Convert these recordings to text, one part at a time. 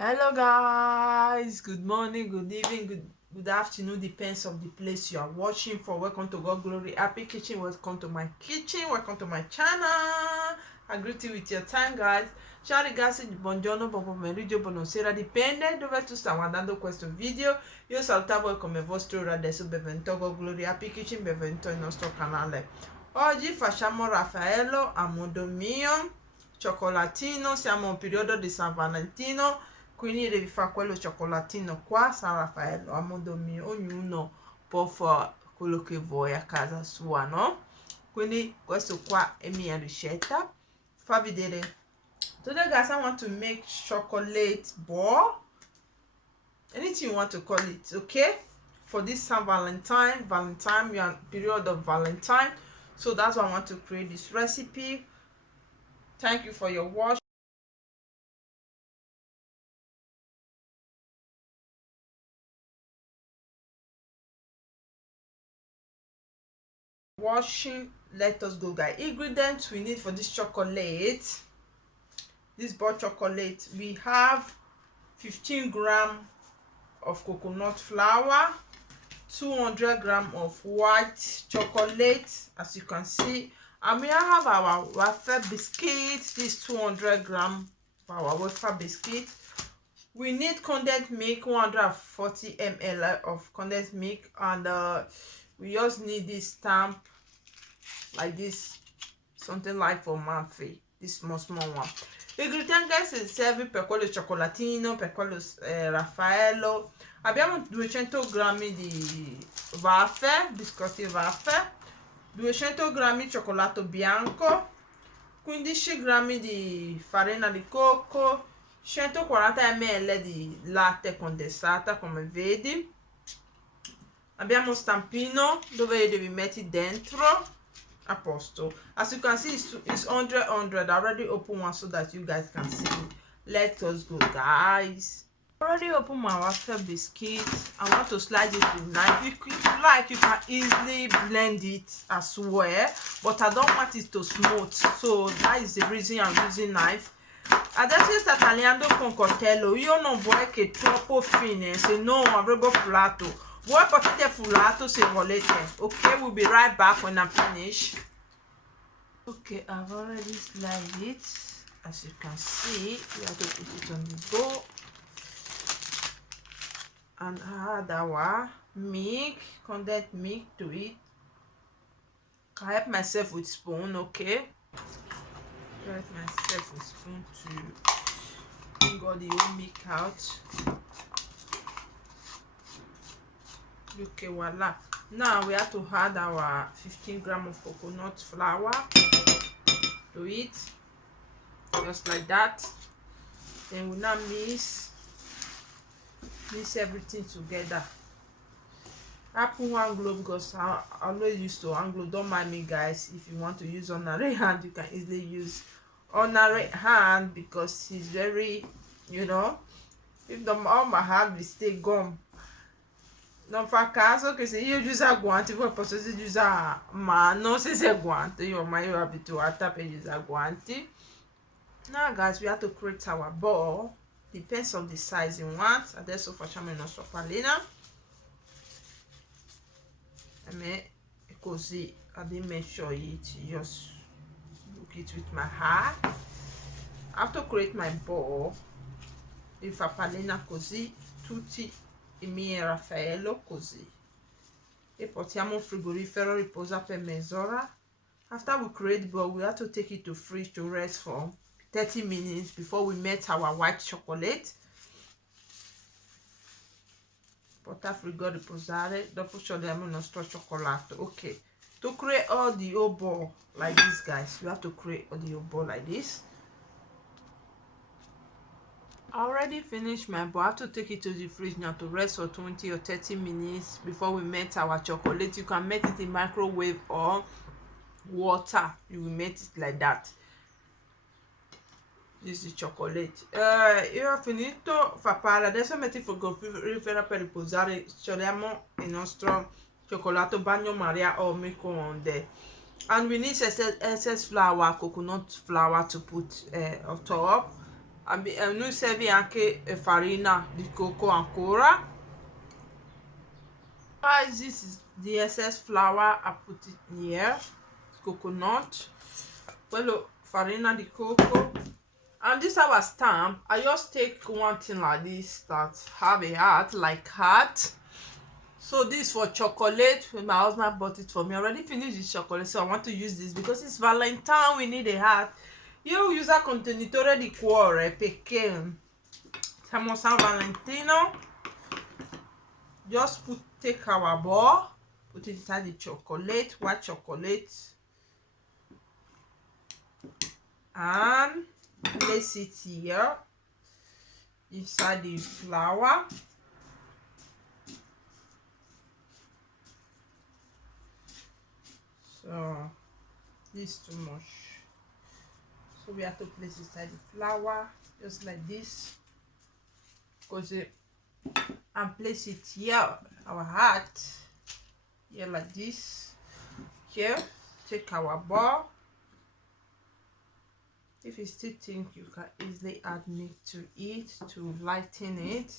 Hello guys, good morning, good evening, good afternoon, depends on the place you are watching for. Welcome to God Glory Happy Kitchen. Welcome to my kitchen, welcome to my channel. I greet you with your time, guys. Ciao ragazzi, buongiorno, buon pomeriggio, buonasera, dipende dove tu stai guardando questo video. Io salutavo voi come vostro, adesso benvenuto a God Glory Happy Kitchen, benvenuto nel nostro canale. Oggi facciamo Raffaello a modo mio, cioccolatino, siamo in periodo di San Valentino. Quindi devi fare quello cioccolatino qua, San Raffaello, a modo mio, ognuno può fare quello che vuoi a casa sua, no? Quindi questo qua è mia ricetta. Fa vedere. Today guys, I want to make chocolate ball. Anything you want to call it, okay? For this San Valentine, we are period of Valentine. So that's why I want to create this recipe. Thank you for your watch. Washing, let us go, guys. Ingredients we need for this chocolate, this bar chocolate, we have 15 grams of coconut flour, 200 grams of white chocolate, as you can see, and we have our wafer biscuit. This 200 grams of our wafer biscuit. We need condensed milk, 140 ml of condensed milk, and we just need this stamp like this, something like for Murphy, this small one. Ingredienti, guys, serve per quello cioccolatino, per quello Raffaello. Abbiamo 200 grammi di wafer, biscotti wafer, 200 grammi di cioccolato bianco, 15 grammi di farina di cocco, 140 ml di latte condensata, come vedi. Abbiamo stampino dove devi metti dentro a posto. As you can see, it's 100. I already open one so that you guys can see. Let us go, guys. I already open my wafer biscuit. I want to slice it with knife. If you like, you can easily blend it as well, but I don't want it to smooth, so that is the reason I'm using knife. Adesso sta tagliando con coltello. Io non vorrei che troppo fine, se no avrebbe fulato. Voi potete fulato se volete. Okay, we'll be right back when I'm finished. Okay, I've already sliced it. As you can see, we have to put it on the bowl and add our milk, condensed milk to it. I help myself with spoon, okay? Help myself with spoon to bring all the whole milk out. Okay, voila. Now we have to add our 15 grams of coconut flour to it, just like that. Then we now mix everything together. I put one glove because I always used to hand glove. Don't mind me, guys. If you want to use ordinary hand, you can easily use ordinary hand because it's very, you know, if all my hand will stay gum. Non fa caso che se io uso guanti voi potete usare mano, se sei guanti. Io ormai ero abituata per usare guanti. Now guys, we have to create our ball. Depends on the size you want. Adesso facciamo il nostro pallina. A me è così. I didn't make sure it, just look it with my eye. I have to create my ball. Mi fa pallina così, tutti i miei Raffaello così, e portiamo in frigorifero, riposa per mezz'ora. After we create the ball, we have to take it to fridge to rest for 30 minutes before we melt our white chocolate. Porta a frigo riposare, dopo ci abbiamo il nostro cioccolato. Okay, to create all the whole ball like this, guys, you have to create all the whole ball like this. I already finished my bowl. I have to take it to the fridge now to rest for 20 or 30 minutes before we melt our chocolate. You can melt it in microwave or water. You will melt it like that. This is the chocolate. Io ho finito, fa pare. Adesso metti il frigorifero per riposare. Scioliamo il nostro cioccolato bagno Maria o microonde. And we need excess flour, coconut flour, to put on top. noi serve anche farina di cocco ancora. Guys, this is the excess flour. I put it here. Coconut, quello farina di coco, and this our stamp. I just take one thing like this that have a heart, like heart. So this for chocolate. When my husband bought it for me, I already finished this chocolate, so I want to use this because it's Valentine. We need a heart. Io uso contenitore di cuore perché siamo San Valentino. Just take our ball, put it inside the chocolate, white chocolate, and place it here inside the flour. So this is too much, so we have to place it inside the flour just like this, because and place it here, our heart here like this. Here, take our ball. If you still think, you can easily add milk to it to lighten it.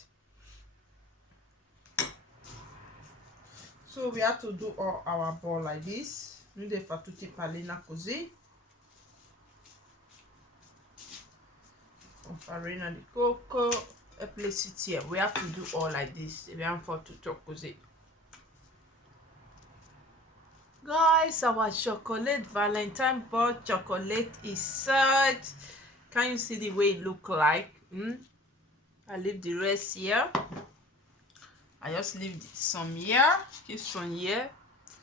So we have to do all our ball like this. Noi devi fare tutti i pallina così, con farina di cocco, e place it here. We have to do all like this. Dobbiamo fare tutto così. Guys, our chocolate Valentine bought chocolate is set. Can you see the way it look like? I leave the rest here. I just leave some here. Keep some here.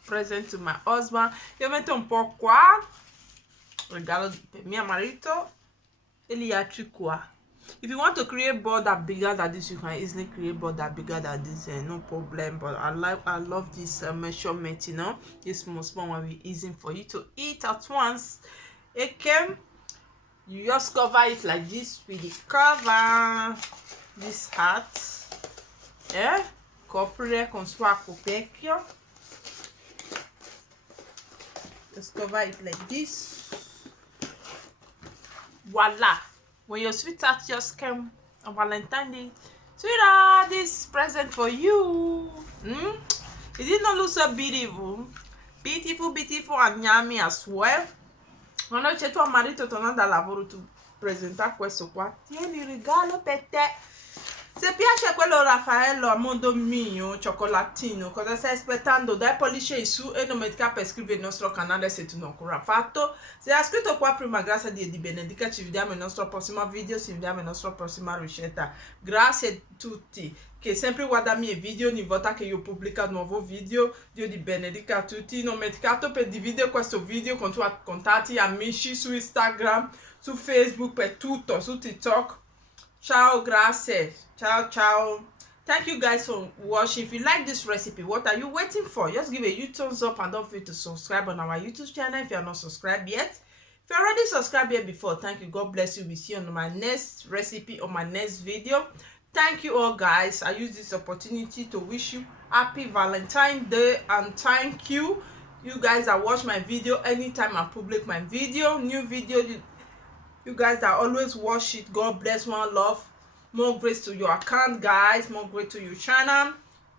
Present to my husband. Io metto un po' qua. Regalo per mio marito. E gli altri qua. If you want to create board that bigger than this, you can easily create board that bigger than this, no problem. But I love this measurement, you know. This small one will be easy for you to eat at once. Okay, you just cover it like this with the cover. This hat, coprire con sua coperchio. Just cover it like this. Voila. When your sweetheart just came on Valentine Day, sweetheart, this present for you. It did not look so beautiful? Beautiful and yummy as well. Quando c'è tuo marito tornando dal lavoro, tu presenta questo qua. Tieni il regalo per te. Se piace quello Raffaello a modo mio, cioccolatino, cosa stai aspettando? Dai pollice in su e non dimentica per iscriverti al nostro canale se tu non ancora fatto. Se hai iscritto qua prima, grazie a Dio di benedica. Ci vediamo nel nostro prossimo video, ci vediamo nella nostra prossima ricetta. Grazie a tutti che sempre guardano i miei video ogni volta che io pubblico un nuovo video. Dio di benedica a tutti. Non dimenticato per dividere questo video con i tuoi contatti, amici su Instagram, su Facebook, per tutto, su TikTok. Ciao, grazie. Ciao. Thank you guys for watching. If you like this recipe, what are you waiting for? Just give a huge thumbs up and don't forget to subscribe on our YouTube channel if you are not subscribed yet. If you already subscribed here before, thank you. God bless you. We'll see you on my next recipe or my next video. Thank you all, guys. I use this opportunity to wish you happy Valentine's Day, and thank you guys that watch my video anytime I public my video, new video. You guys that always watch it, God bless, one love. More grace to your account, guys. More grace to your channel.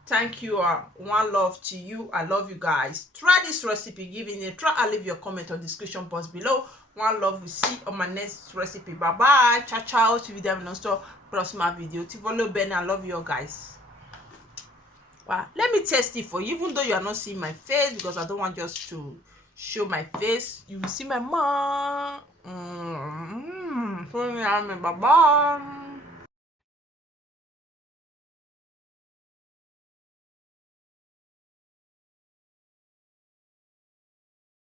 Thank you. One love to you. I love you guys. Try this recipe. Give it a try. I'll leave your comment on the description box below. One love. We see on my next recipe. Bye bye. Ciao. Ci vediamo nel nostro prossimo video. Ti voglio bene. I love you guys. Wow. Let me test it for you, even though you are not seeing my face, because I don't want just to show my face. You will see my mom. Bye bye.